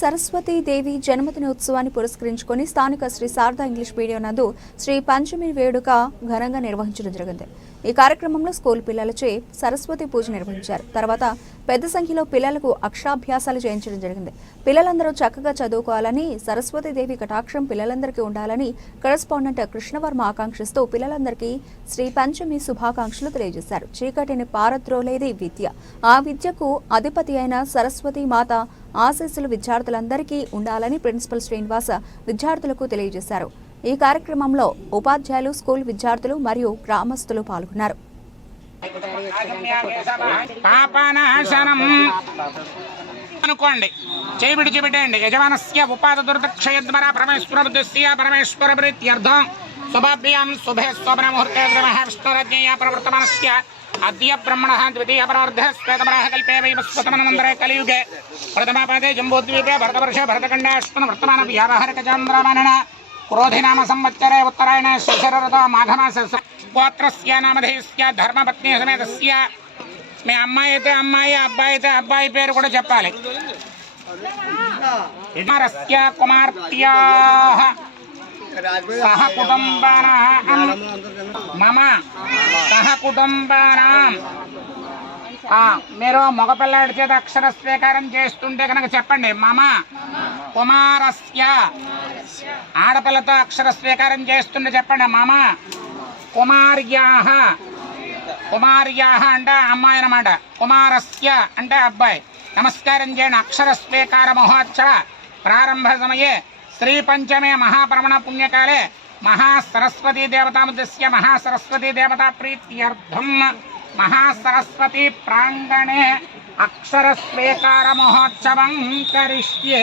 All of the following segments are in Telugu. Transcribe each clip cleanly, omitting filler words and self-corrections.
సరస్వతీ దేవి జన్మదినోత్సవాన్ని పురస్కరించుకొని స్థానిక శ్రీ శారదా ఇంగ్లీష్ మీడియం నందు శ్రీ పంచమి వేడుక ఘనంగా నిర్వహించడం జరిగింది. ఈ కార్యక్రమంలో స్కూల్ పిల్లలచే సరస్వతి పూజ నిర్వహించారు. తర్వాత పెద్ద సంఖ్యలో పిల్లలకు అక్షరాభ్యాసాలు చేయించడం జరిగింది. పిల్లలందరూ చక్కగా చదువుకోవాలని, సరస్వతీ దేవి కటాక్షం పిల్లలందరికీ ఉండాలని కరెస్పాండెంట్ కృష్ణవర్మ ఆకాంక్షిస్తూ పిల్లలందరికీ శ్రీ పంచమి శుభాకాంక్షలు తెలియజేశారు. చీకటిని పారద్రోలేది విద్య, ఆ విద్యకు అధిపతి అయిన సరస్వతి మాత ఆశీస్సులు విద్యార్థులందరికీ ఉండాలని ప్రిన్సిపల్ శ్రీనివాస విద్యార్థులకు తెలియజేశారు. ఈ కార్యక్రమంలో ఉపాధ్యాయులు, స్కూల్ విద్యార్థులు మరియు గ్రామస్తులు పాల్గొన్నారు. అనుకోండి, చేయి విడిచిపెట్టండి. యజమానస్య ఉపాద దుర్దక్షయ ద్వారా పరమేశ్వర బుద్ధిస్య పరమేశ్వర ప్రీత్యర్థం శుభాభ్యాం శుభే శోభన ముహూర్తే విష్ణురజ్ఞయ ప్రవర్తమానస్య అద్య బ్రహ్మణః ద్వితీయ పరార్ధ శ్వేతమరాహ కల్పే వైవస్వతమనంతరే కలియుగే ప్రథమపాదే జంబూద్వీపే భరతవర్షే భరతఖండాశ్వన వర్తమాన వ్యావహారికచాంద్రమానన క్రోధినామ సంవత్సరే ఉత్తరాయణ శశరథ మాఘమాస గోత్రస్య నామధేయస్య ధర్మపత్ని సమేతస్య. మీ అమ్మాయి అయితే అమ్మాయి, అబ్బాయి అయితే అబ్బాయి పేరు కూడా చెప్పాలి. కుమారస్య కుమార్తెయాః సహ కుటుంబానాం మమ సహ కుటుంబానాం. మీరు మగపిల్లాడి చేత అక్షర స్వీకారం చేస్తుంటే కనుక చెప్పండి, మమ కుమారస్య. ఆడపిల్లతో అక్షర స్వీకారం చేస్తుంటే చెప్పండి, మమ కుమార్యాః. కుమార్యాః అంటే అమ్మాయి అన్నమాట, కుమారస్య అంటే అబ్బాయి. నమస్కారం చేయండి. అక్షర స్వీకార మహోత్సవ ప్రారంభ సమయే శ్రీ పంచమే మహాపరమణ పుణ్యకాలే మహాసరస్వతీ దేవతాముద్దిశ్య మహాసరస్వతీ దేవతా ప్రీత్యర్థం మహాసరస్వతి ప్రాంగణే అక్షర స్వీకార మహోత్సవం కరిష్యే.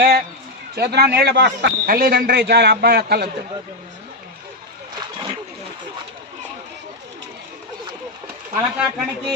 చేతుల నీళ్లు పోస్తా. తల్లిదండ్రి చాలా అబ్బాయి అక్కలొద్దు. పలకాకనికి